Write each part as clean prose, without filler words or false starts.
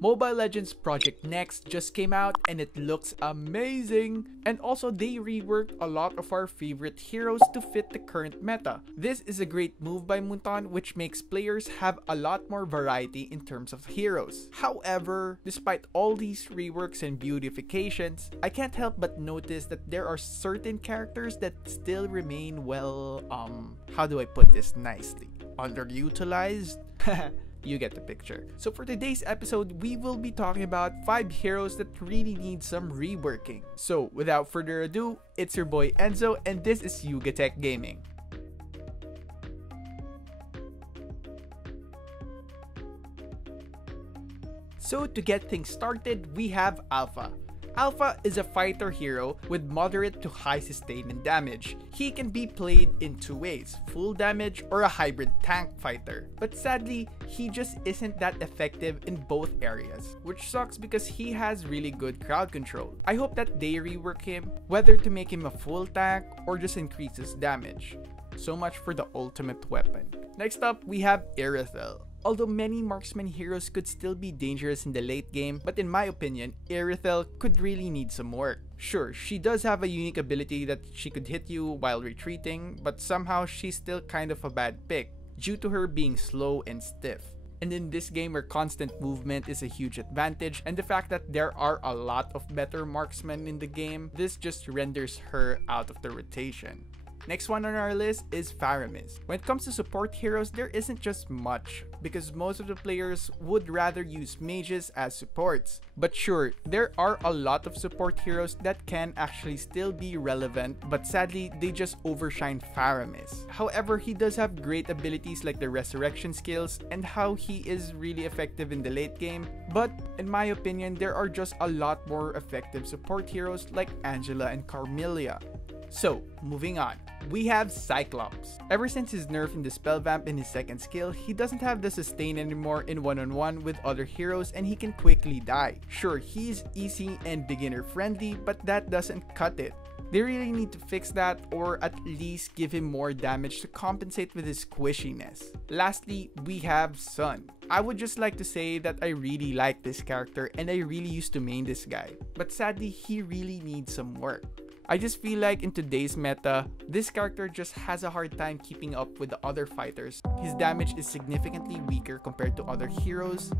Mobile Legends Project Next just came out and it looks amazing! And also they reworked a lot of our favorite heroes to fit the current meta. This is a great move by Munton, which makes players have a lot more variety in terms of heroes. However, despite all these reworks and beautifications, I can't help but notice that there are certain characters that still remain, well, how do I put this nicely? Underutilized? You get the picture. So for today's episode, we will be talking about 5 heroes that really need some reworking. So without further ado, it's your boy Enzo and this is Yugatech Gaming. So to get things started, we have Alpha. Alpha is a fighter hero with moderate to high sustainment damage. He can be played in 2 ways, full damage or a hybrid tank fighter. But sadly, he just isn't that effective in both areas, which sucks because he has really good crowd control. I hope that they rework him, whether to make him a full tank or just increase his damage. So much for the ultimate weapon. Next up, we have Irithel. Although many marksman heroes could still be dangerous in the late game, but in my opinion, Irithel could really need some work. Sure, she does have a unique ability that she could hit you while retreating, but somehow she's still kind of a bad pick, due to her being slow and stiff. And in this game where constant movement is a huge advantage, and the fact that there are a lot of better marksmen in the game, this just renders her out of the rotation. Next one on our list is Faramis. When it comes to support heroes, there isn't just much, because most of the players would rather use mages as supports. But sure, there are a lot of support heroes that can actually still be relevant, but sadly, they just overshine Faramis. However, he does have great abilities like the resurrection skills and how he is really effective in the late game. But in my opinion, there are just a lot more effective support heroes like Angela and Carmelia. So, moving on, we have Cyclops. Ever since his nerf in the spell vamp in his second skill, he doesn't have the sustain anymore in one-on-one with other heroes and he can quickly die. Sure, he's easy and beginner friendly, but that doesn't cut it. They really need to fix that or at least give him more damage to compensate with his squishiness. Lastly, we have Sun. I would just like to say that I really like this character and I really used to main this guy, but sadly he really needs some work. I just feel like in today's meta, this character just has a hard time keeping up with the other fighters. His damage is significantly weaker compared to other heroes,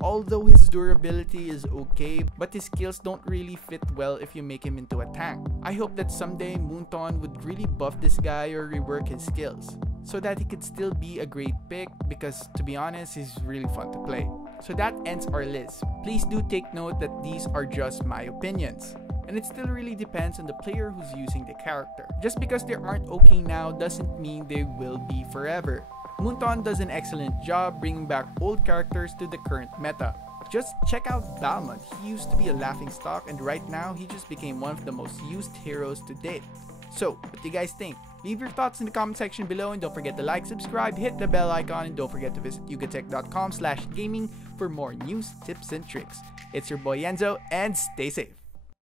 although his durability is okay, but his skills don't really fit well if you make him into a tank. I hope that someday Munton would really buff this guy or rework his skills, so that he could still be a great pick because to be honest, he's really fun to play. So that ends our list. Please do take note that these are just my opinions. And it still really depends on the player who's using the character. Just because they aren't okay now doesn't mean they will be forever. Munton does an excellent job bringing back old characters to the current meta. Just check out Balmond. He used to be a laughingstock and right now he just became one of the most used heroes to date. So, what do you guys think? Leave your thoughts in the comment section below and don't forget to like, subscribe, hit the bell icon, and don't forget to visit yugatech.com/gaming for more news, tips, and tricks. It's your boy Enzo and stay safe.